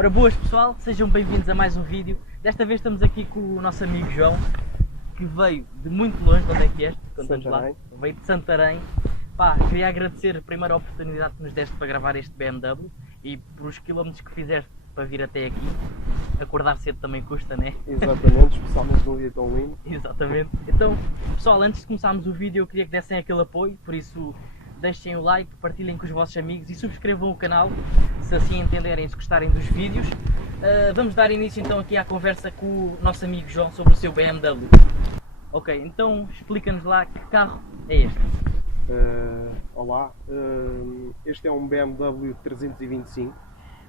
Ora boas pessoal, sejam bem-vindos a mais um vídeo. Desta vez estamos aqui com o nosso amigo João, que veio de muito longe. De onde é que és? Conta-nos lá. Veio de Santarém. Pá, queria agradecer a primeira oportunidade que nos deste para gravar este BMW e por os quilómetros que fizeste para vir até aqui. Acordar cedo também custa, né? Exatamente, especialmente num dia tão lindo. Exatamente. Então, pessoal, antes de começarmos o vídeo eu queria que dessem aquele apoio, por isso deixem o like, partilhem com os vossos amigos e subscrevam o canal, se assim entenderem, se gostarem dos vídeos. Vamos dar início então aqui à conversa com o nosso amigo João sobre o seu BMW. Ok, então explica-nos lá que carro é este. Olá, este é um BMW 325,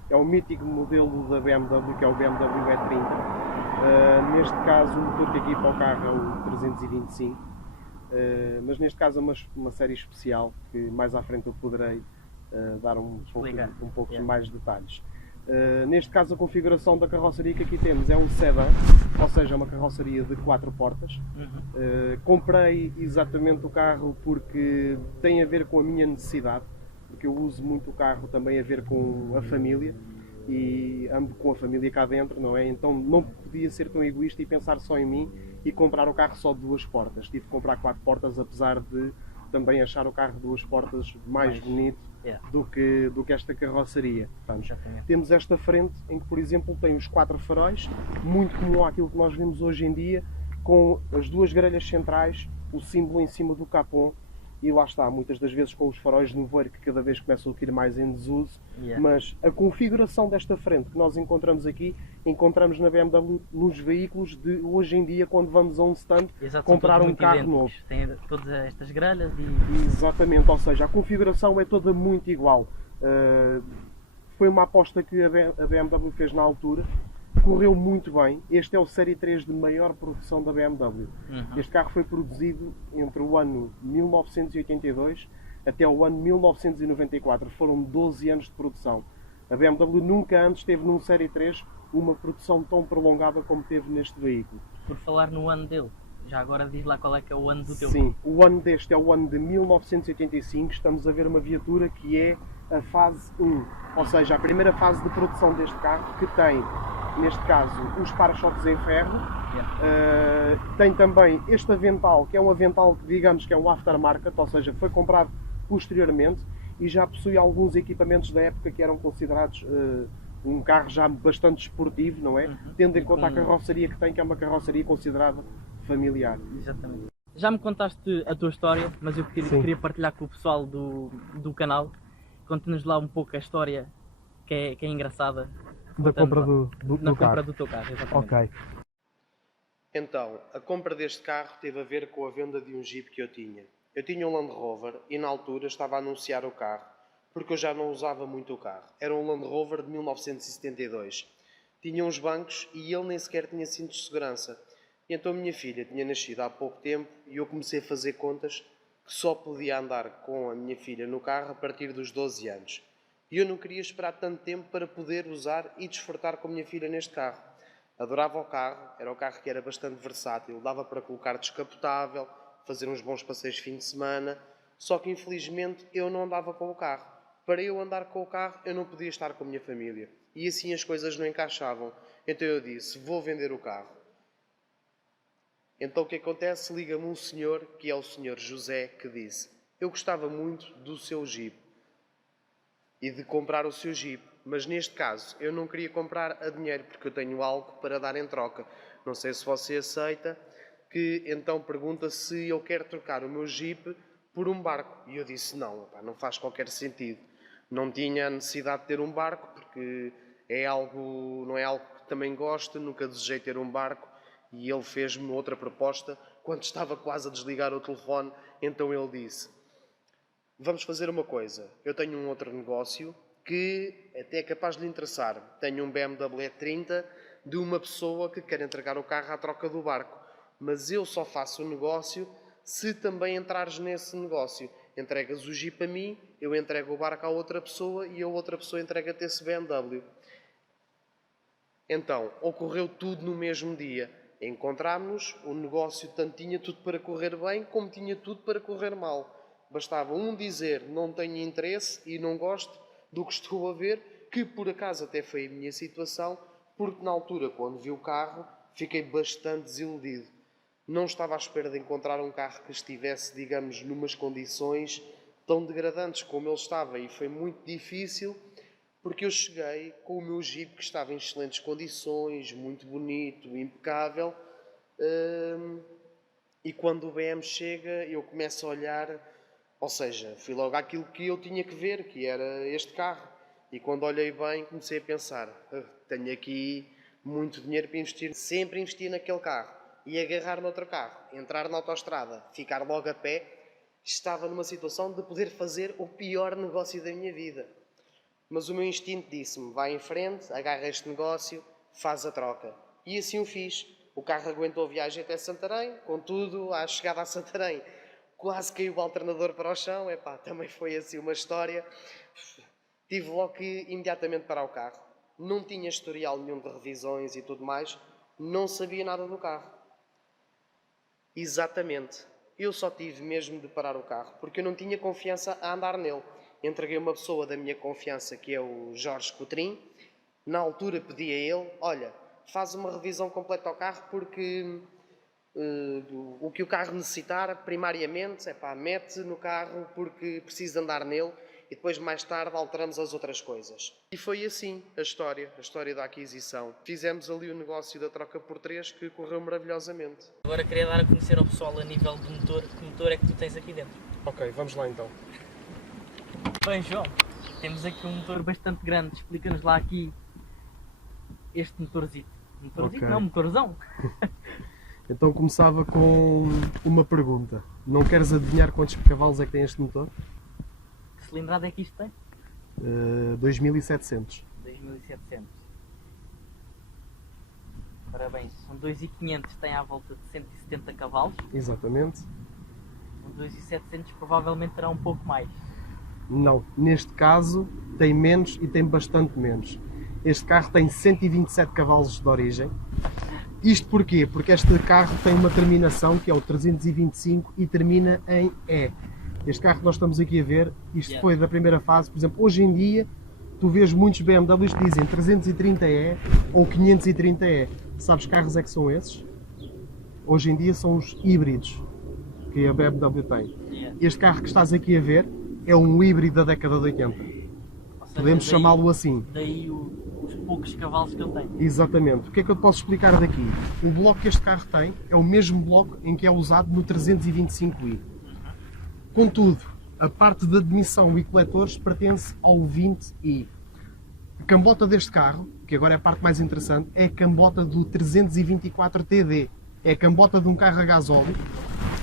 é o mítico modelo da BMW, que é o BMW E30. Neste caso o motor que aqui para o carro é o 325, mas neste caso é uma série especial que mais à frente eu poderei dar um pouco mais de detalhes. Neste caso a configuração da carroceria que aqui temos é um sedã, ou seja, uma carroceria de 4 portas. Comprei exatamente o carro porque tem a ver com a minha necessidade, porque eu uso muito o carro também a ver com a família e ando com a família cá dentro, não é? Então não podia ser tão egoísta e pensar só em mim e comprar o carro só de 2 portas. Tive que comprar 4 portas, apesar de também achar o carro de 2 portas mais bonito do que esta carroceria. Portanto, temos esta frente em que, por exemplo, tem os 4 faróis, muito comum àquilo que nós vemos hoje em dia, com as 2 grelhas centrais, o símbolo em cima do capô, e lá está, muitas das vezes com os faróis de nevoeiro que cada vez começam a cair mais em desuso, mas a configuração desta frente que nós encontramos aqui, encontramos na BMW nos veículos de hoje em dia, quando vamos a um stand comprar um carro novo. Tem todas estas grelhas e... Exatamente, ou seja, a configuração é toda muito igual. Foi uma aposta que a BMW fez na altura, correu muito bem. Este é o Série 3 de maior produção da BMW. Este carro foi produzido entre o ano 1982 até o ano 1994. Foram 12 anos de produção. A BMW nunca antes teve num Série 3 uma produção tão prolongada como teve neste veículo. Por falar no ano dele, já agora diz lá qual é que é o ano do teu. Sim, o ano deste é o ano de 1985. Estamos a ver uma viatura que é a fase 1, ou seja, a primeira fase de produção deste carro, que tem, neste caso, os para-choques em ferro. Tem também este avental, que é um avental que digamos que é um aftermarket, ou seja, foi comprado posteriormente e já possui alguns equipamentos da época que eram considerados um carro já bastante esportivo, não é? Tendo em conta a carroceria que tem, que é uma carroceria considerada familiar. Exatamente. Já me contaste a tua história, mas eu queria partilhar com o pessoal do canal. Conta-nos lá um pouco a história que é engraçada. Da compra do compra do teu carro, exatamente. Ok. Então, a compra deste carro teve a ver com a venda de um Jeep que eu tinha. Eu tinha um Land Rover e na altura estava a anunciar o carro, porque eu já não usava muito o carro. Era um Land Rover de 1972. Tinha uns bancos e ele nem sequer tinha cintos de segurança. E então a minha filha tinha nascido há pouco tempo e eu comecei a fazer contas que só podia andar com a minha filha no carro a partir dos 12 anos. E eu não queria esperar tanto tempo para poder usar e desfrutar com a minha filha neste carro. Adorava o carro, era um carro que era bastante versátil, dava para colocar descapotável, fazer uns bons passeios de fim de semana, só que infelizmente eu não andava com o carro. Para eu andar com o carro eu não podia estar com a minha família. E assim as coisas não encaixavam. Então eu disse, vou vender o carro. Então o que acontece? Liga-me um senhor, que é o senhor José, que disse: eu gostava muito do seu Jeep e de comprar o seu Jeep, mas neste caso eu não queria comprar a dinheiro porque eu tenho algo para dar em troca. Não sei se você aceita, que então pergunta se eu quero trocar o meu Jeep por um barco. E eu disse: não, não faz qualquer sentido. Não tinha a necessidade de ter um barco porque não é algo que também gosto, nunca desejei ter um barco. E ele fez-me outra proposta quando estava quase a desligar o telefone. Então ele disse: vamos fazer uma coisa, eu tenho um outro negócio que até é capaz de lhe interessar. Tenho um BMW E30 de uma pessoa que quer entregar o carro à troca do barco, mas eu só faço o negócio se também entrares nesse negócio. Entregas o Jeep a mim, eu entrego o barco à outra pessoa e a outra pessoa entrega-te esse BMW. Então, ocorreu tudo no mesmo dia. Encontrámos-nos, o negócio tanto tinha tudo para correr bem, como tinha tudo para correr mal. Bastava um dizer: não tenho interesse e não gosto do que estou a ver, que por acaso até foi a minha situação, porque na altura, quando vi o carro, fiquei bastante desiludido. Não estava à espera de encontrar um carro que estivesse, digamos, numas condições tão degradantes como ele estava, e foi muito difícil, porque eu cheguei com o meu Jeep que estava em excelentes condições, muito bonito, impecável, e quando o BM chega eu começo a olhar, ou seja, fui logo àquilo que eu tinha que ver, que era este carro, e quando olhei bem comecei a pensar, tenho aqui muito dinheiro para investir, sempre investi naquele carro, e agarrar noutro carro, entrar na autoestrada, ficar logo a pé, estava numa situação de poder fazer o pior negócio da minha vida. Mas o meu instinto disse-me, vai em frente, agarra este negócio, faz a troca. E assim o fiz. O carro aguentou a viagem até Santarém, contudo, à chegada a Santarém, quase caiu o alternador para o chão. Epá, também foi assim uma história. Tive logo que imediatamente parar o carro. Não tinha historial nenhum de revisões e tudo mais. Não sabia nada do carro. Exatamente. Eu só tive mesmo de parar o carro, porque eu não tinha confiança a andar nele. Entreguei uma pessoa da minha confiança, que é o Jorge Coutrinho. Na altura pedi a ele, olha, faz uma revisão completa ao carro, porque o que o carro necessitar, primariamente, mete no carro porque preciso andar nele, e depois mais tarde alteramos as outras coisas. E foi assim a história da aquisição. Fizemos ali o negócio da troca por 3, que correu maravilhosamente. Agora queria dar a conhecer ao pessoal a nível de motor, que motor é que tu tens aqui dentro? Ok, vamos lá então. Bem, João, temos aqui um motor bastante grande. Explica-nos lá aqui este motorzito. Motorzito? Ok. Não, motorzão. Então começava com uma pergunta. Não queres adivinhar quantos cavalos é que tem este motor? Que cilindrada é que isto tem? 2700. 2700. Parabéns, são 2500, tem à volta de 170 cavalos. Exatamente. Um 2700 provavelmente terá um pouco mais. Não, neste caso tem menos e tem bastante menos. Este carro tem 127 cavalos de origem. Isto porquê? Porque este carro tem uma terminação que é o 325 e termina em E. Este carro que nós estamos aqui a ver, isto foi da primeira fase. Por exemplo, hoje em dia tu vês muitos BMWs que dizem 330E ou 530E. Sabes que carros é que são esses? Hoje em dia são os híbridos que a BMW tem. Este carro que estás aqui a ver é um híbrido da década de 80. Seja, Podemos chamá-lo assim. Daí os poucos cavalos que ele tem. Exatamente. O que é que eu te posso explicar daqui? O bloco que este carro tem é o mesmo bloco em que é usado no 325i. Contudo, a parte da admissão e coletores pertence ao 20i. A cambota deste carro, que agora é a parte mais interessante, é a cambota do 324TD. É a cambota de um carro a gasóleo.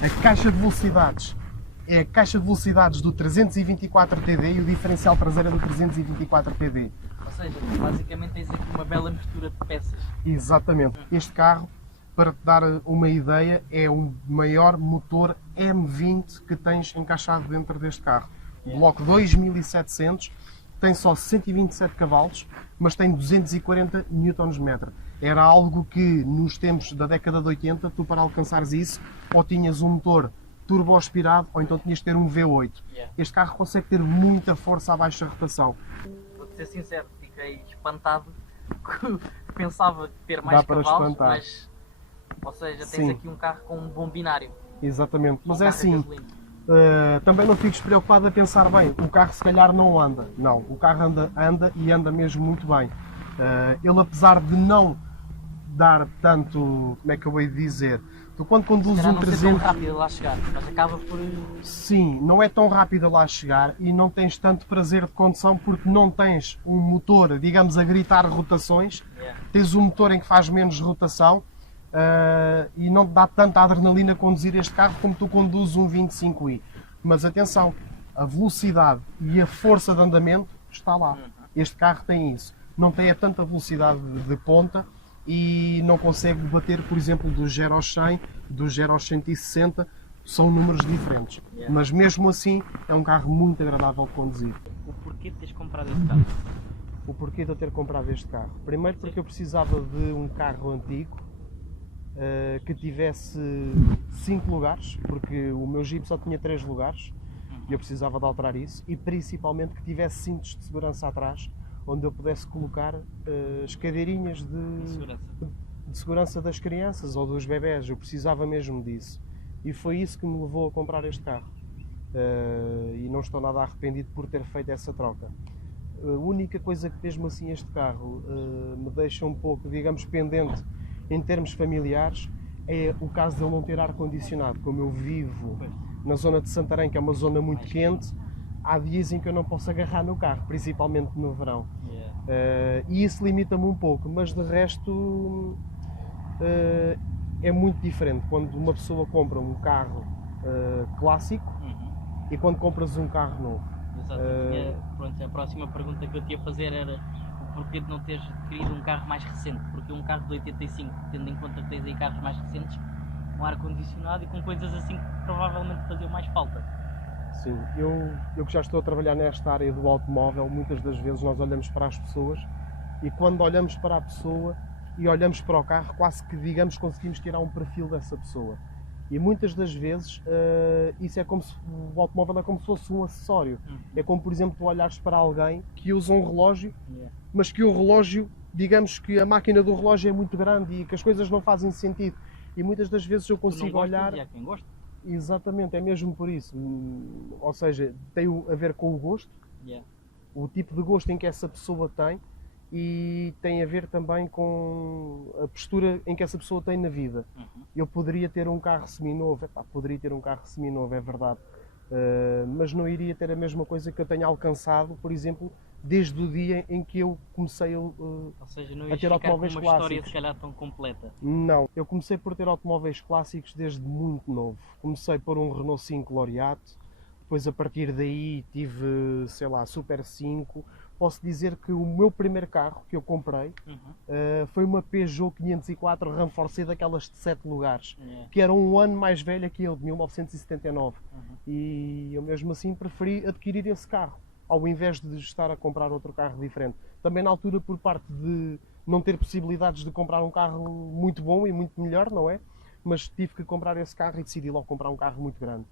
A caixa de velocidades é a caixa de velocidades do 324TD e o diferencial traseiro é do 324TD. Ou seja, basicamente tens aqui uma bela mistura de peças. Exatamente. Este carro, para te dar uma ideia, é o maior motor M20 que tens encaixado dentro deste carro. O bloco 2700 tem só 127 cavalos, mas tem 240 Nm. Era algo que nos tempos da década de 80, tu para alcançares isso, ou tinhas um motor turbo aspirado, ou então tinhas de ter um V8. Este carro consegue ter muita força a baixa rotação. Vou-te ser sincero, fiquei espantado. Pensava ter mais Dá para cavalos, espantar. mas... Ou seja, tens Sim. aqui um carro com um bom binário. Exatamente. Mas Um é carro a assim, gasolina. também não fiques preocupado a pensar, bem, o carro se calhar não anda. Não, o carro anda e anda mesmo muito bem. Ele, apesar de não dar tanto, como é que eu vou dizer, tu quando conduzes Será um não ser tão 300... rápido lá chegar, mas acaba por... Sim, não é tão rápido a lá chegar e não tens tanto prazer de condução porque não tens um motor, digamos, a gritar rotações. Tens um motor em que faz menos rotação e não te dá tanta adrenalina conduzir este carro como tu conduzes um 25i. Mas atenção, a velocidade e a força de andamento está lá. Este carro tem isso. Não tem tanta velocidade de ponta e não consegue bater, por exemplo, do 0 aos 100, do 0 aos 160, são números diferentes. Mas mesmo assim é um carro muito agradável de conduzir. O porquê de teres comprado este carro? O porquê de eu ter comprado este carro? Primeiro porque eu precisava de um carro antigo que tivesse 5 lugares, porque o meu Jeep só tinha 3 lugares e eu precisava de alterar isso, e principalmente que tivesse cintos de segurança atrás, onde eu pudesse colocar as cadeirinhas de segurança das crianças ou dos bebés. Eu precisava mesmo disso. E foi isso que me levou a comprar este carro. E não estou nada arrependido por ter feito essa troca. A única coisa que mesmo assim este carro me deixa um pouco, digamos, pendente em termos familiares é o caso de ele não ter ar-condicionado. Como eu vivo na zona de Santarém, que é uma zona muito quente, há dias em que eu não posso agarrar no carro, principalmente no verão. E isso limita-me um pouco, mas de resto é muito diferente quando uma pessoa compra um carro clássico e quando compras um carro novo. Exato. Pronto, a próxima pergunta que eu te ia fazer era o porquê de não teres adquirido um carro mais recente, porque um carro de 85, tendo em conta que tens aí carros mais recentes, com ar-condicionado e com coisas assim que provavelmente faziam mais falta. Sim, eu que já estou a trabalhar nesta área do automóvel, muitas das vezes nós olhamos para as pessoas e quando olhamos para a pessoa e olhamos para o carro, quase que, digamos, conseguimos tirar um perfil dessa pessoa. E muitas das vezes isso é como se o automóvel é como se fosse um acessório. É como, por exemplo, tu olhares para alguém que usa um relógio, mas que o relógio, digamos que a máquina do relógio é muito grande e que as coisas não fazem sentido. E muitas das vezes eu consigo olhar... E há quem gosta. Exatamente, é mesmo por isso. Ou seja, tem a ver com o gosto, o tipo de gosto em que essa pessoa tem, e tem a ver também com a postura em que essa pessoa tem na vida. Eu poderia ter um carro seminovo, é verdade, mas não iria ter a mesma coisa que eu tenha alcançado, por exemplo, desde o dia em que eu comecei Ou seja, não a ias ter ficar automóveis com uma clássicos. história se calhar tão completa. Não, eu comecei por ter automóveis clássicos desde muito novo. Comecei por um Renault 5 Laureate, depois a partir daí tive, sei lá, Super 5. Posso dizer que o meu primeiro carro que eu comprei foi uma Peugeot 504 Renforcée, daquelas de 7 lugares, que era um ano mais velha que ele, de 1979. E eu mesmo assim preferi adquirir esse carro, ao invés de estar a comprar outro carro diferente. Também na altura, por parte de não ter possibilidades de comprar um carro muito bom e muito melhor, não é? Mas tive que comprar esse carro e decidi logo comprar um carro muito grande.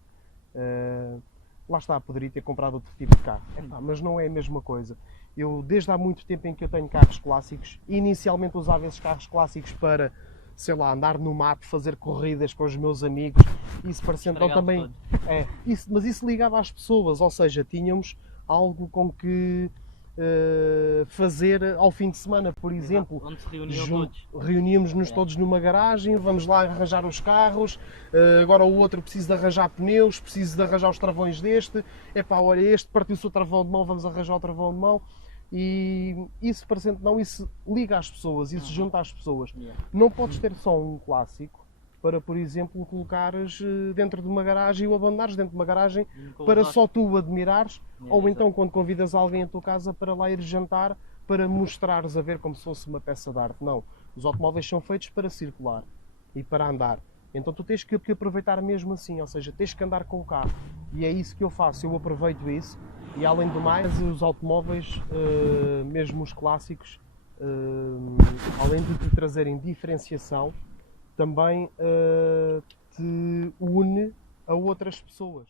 Lá está, poderia ter comprado outro tipo de carro, mas não é a mesma coisa. Eu, desde há muito tempo em que eu tenho carros clássicos, inicialmente usava esses carros clássicos para, sei lá, andar no mato, fazer corridas com os meus amigos. Isso parecendo então também... mas isso ligava às pessoas, ou seja, tínhamos algo com que fazer ao fim de semana, por exemplo. Onde se reuniam todos. Reuníamos-nos todos numa garagem, vamos lá arranjar os carros, agora o outro precisa de arranjar pneus, precisa de arranjar os travões deste, olha, este partiu-se o travão de mão, vamos arranjar o travão de mão. E isso, parecendo não, isso liga às pessoas, isso junta às pessoas. Não podes ter só um clássico para, por exemplo, colocares dentro de uma garagem e o abandonares dentro de uma garagem para só tu o admirares, ou então quando convidas alguém à tua casa para lá ir jantar, para mostrares a ver como se fosse uma peça de arte. Não, os automóveis são feitos para circular e para andar. Então tu tens que aproveitar mesmo assim, ou seja, tens que andar com o carro. E é isso que eu faço, eu aproveito isso. E além do mais, os automóveis, mesmo os clássicos, além de te trazerem diferenciação, também te une a outras pessoas.